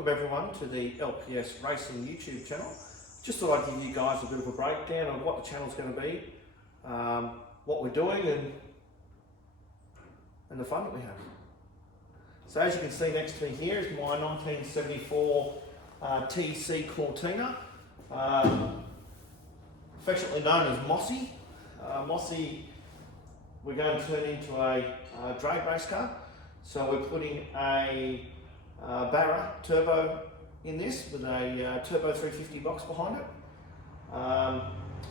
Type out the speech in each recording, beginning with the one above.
welcome everyone to the LPS Racing YouTube channel. Just thought I'd give you guys a bit of a breakdown on what the channel's going to be, what we're doing and the fun that we have. So as you can see next to me here is my 1974 TC Cortina, affectionately known as Mossy. Mossy we're going to turn into a drag race car. So we're putting a Barra turbo in this with a turbo 350 box behind it.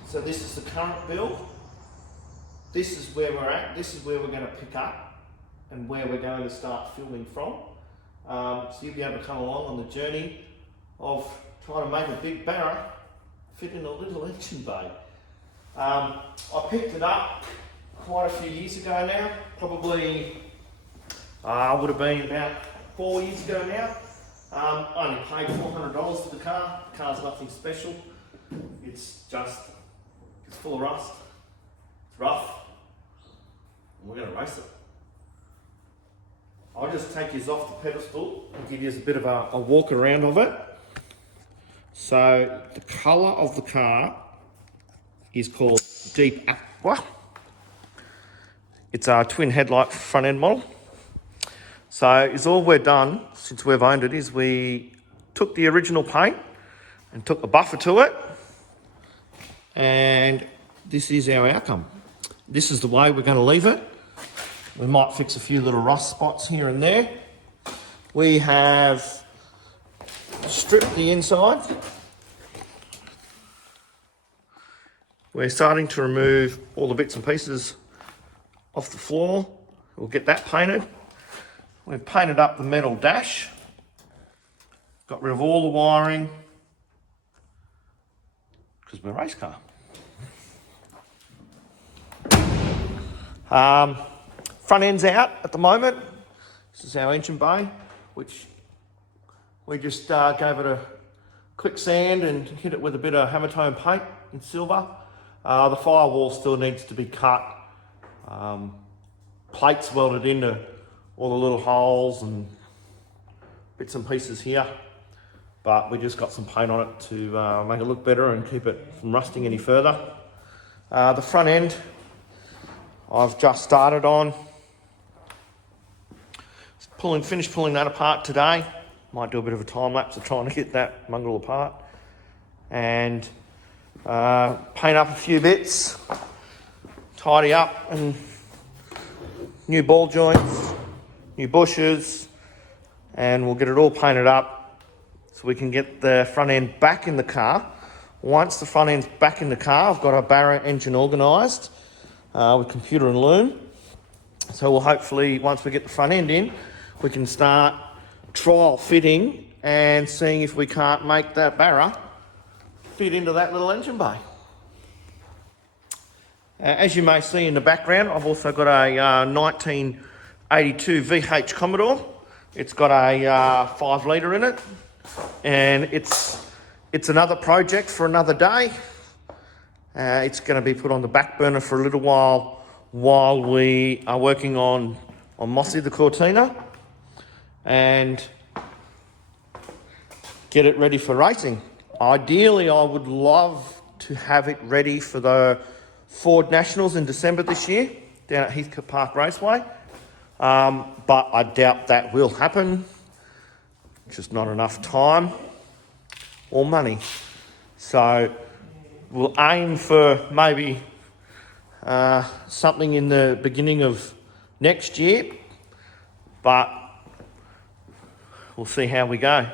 So this is the current build. This is where we're at. This is where we're going to pick up and where we're going to start filming from. So you'll be able to come along on the journey of trying to make a big Barra fit in a little engine bay. I picked it up quite a few years ago now, probably would have been about 4 years ago now. I only paid $400 for the car. The car's nothing special. It's full of rust. It's rough. And we're going to race it. I'll just take you off the pedestal and give you a bit of a walk around of it. So the colour of the car is called Deep Aqua. It's a twin headlight front end model. So all we've done since we've owned it is we took the original paint and took a buffer to it, and this is our outcome. This is the way we're going to leave it. We might fix a few little rust spots here and there. We have stripped the inside. We're starting to remove all the bits and pieces off the floor. We'll get that painted. We've painted up the metal dash, got rid of all the wiring, because we're a race car. Front end's out at the moment. This is our engine bay, which we just gave it a quick sand and hit it with a bit of hammer tone paint in silver. The firewall still needs to be cut. Plates welded into all the little holes and bits and pieces here, but we just got some paint on it to make it look better and keep it from rusting any further. The front end I've just started on. Finished pulling that apart today. Might do a bit of a time lapse of trying to get that mongrel apart and paint up a few bits, tidy up, and new ball joints, new bushes, and we'll get it all painted up so we can get the front end back in the car. Once the front end's back in the car, I've got our Barra engine organised with computer and loom. So we'll hopefully, once we get the front end in, we can start trial fitting and seeing if we can't make that Barra fit into that little engine bay. As you may see in the background, I've also got a 1982 VH Commodore. It's got a 5 litre in it, and it's another project for another day. It's going to be put on the back burner for a little while we are working on Mossy the Cortina and get it ready for racing. Ideally, I would love to have it ready for the Ford Nationals in December this year down at Heathcote Park Raceway, but I doubt that will happen. Just not enough time or money. So we'll aim for maybe something in the beginning of next year, but we'll see how we go.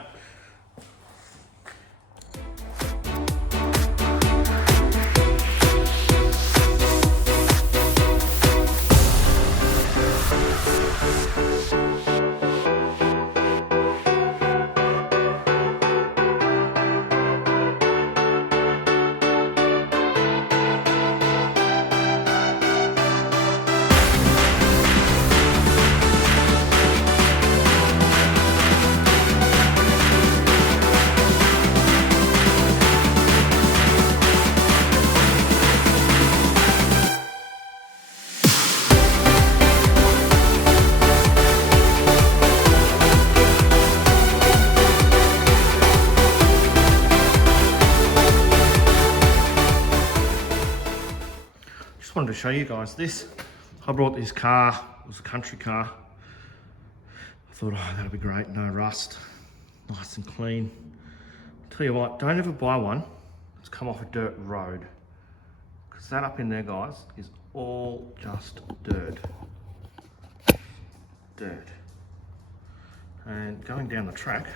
wanted to show you guys this. I brought this car, it was a country car. I thought, oh, that'll be great, no rust, nice and clean. Tell you what, don't ever buy one that's come off a dirt road. Because that up in there, guys, is all just dirt. Dirt. And going down the track,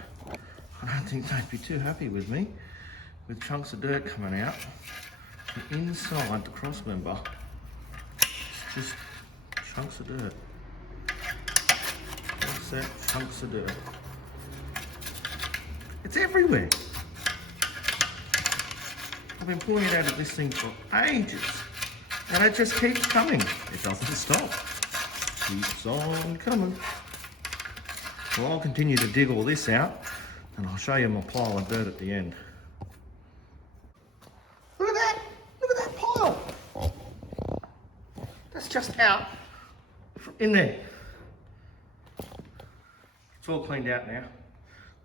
I don't think they'd be too happy with me, with chunks of dirt coming out from inside the cross member. It's just chunks of dirt. What's that? Chunks of dirt. It's everywhere. I've been pulling it out of this thing for ages, and it just keeps coming. It doesn't stop. Keeps on coming. Well, I'll continue to dig all this out, and I'll show you my pile of dirt at the end. Look at that! Look at that pile! That's just out in there. It's all cleaned out now.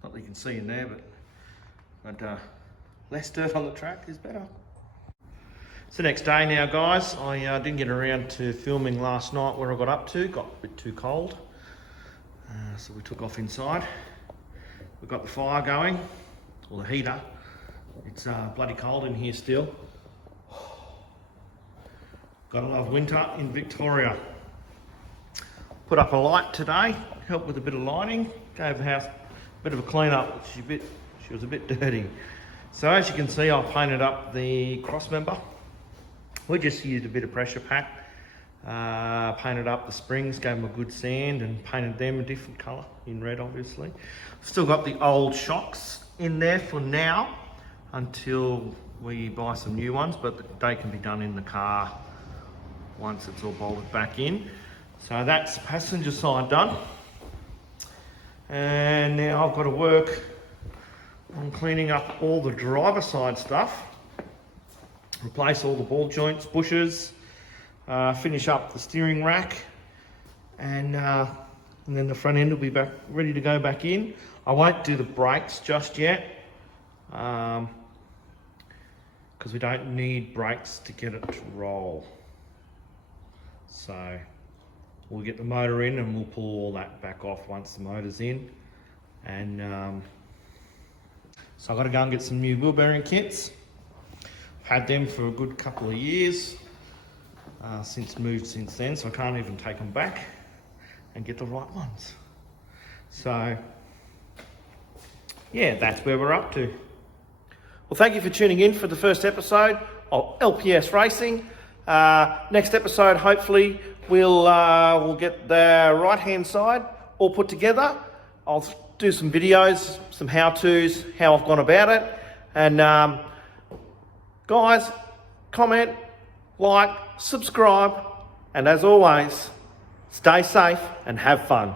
Not that you can see in there, but less dirt on the track is better. It's the next day now, guys. I didn't get around to filming last night where I got up to. Got a bit too cold. So we took off inside. We've got the fire going, or the heater. It's bloody cold in here still. Gotta love winter in Victoria. Put up a light today, helped with a bit of lighting. Gave the house a bit of a clean up. She was a bit dirty. So as you can see, I painted up the cross member. We just used a bit of pressure pack. Painted up the springs, gave them a good sand and painted them a different colour, in red obviously. Still got the old shocks in there for now until we buy some new ones, but they can be done in the car once it's all bolted back in. So that's the passenger side done. And now I've got to work on cleaning up all the driver side stuff. Replace all the ball joints, bushes, finish up the steering rack, and then the front end will be back ready to go back in. I won't do the brakes just yet because we don't need brakes to get it to roll. So we'll get the motor in and we'll pull all that back off once the motor's in. And so I've got to go and get some new wheel bearing kits. I've had them for a good couple of years. Since then, so I can't even take them back and get the right ones. So yeah, that's where we're up to. Well, thank you for tuning in for the first episode of LPS Racing. Next episode, hopefully, we'll get the right-hand side all put together. I'll do some videos, some how-tos, how I've gone about it. And guys, comment, like, subscribe, and as always, stay safe and have fun.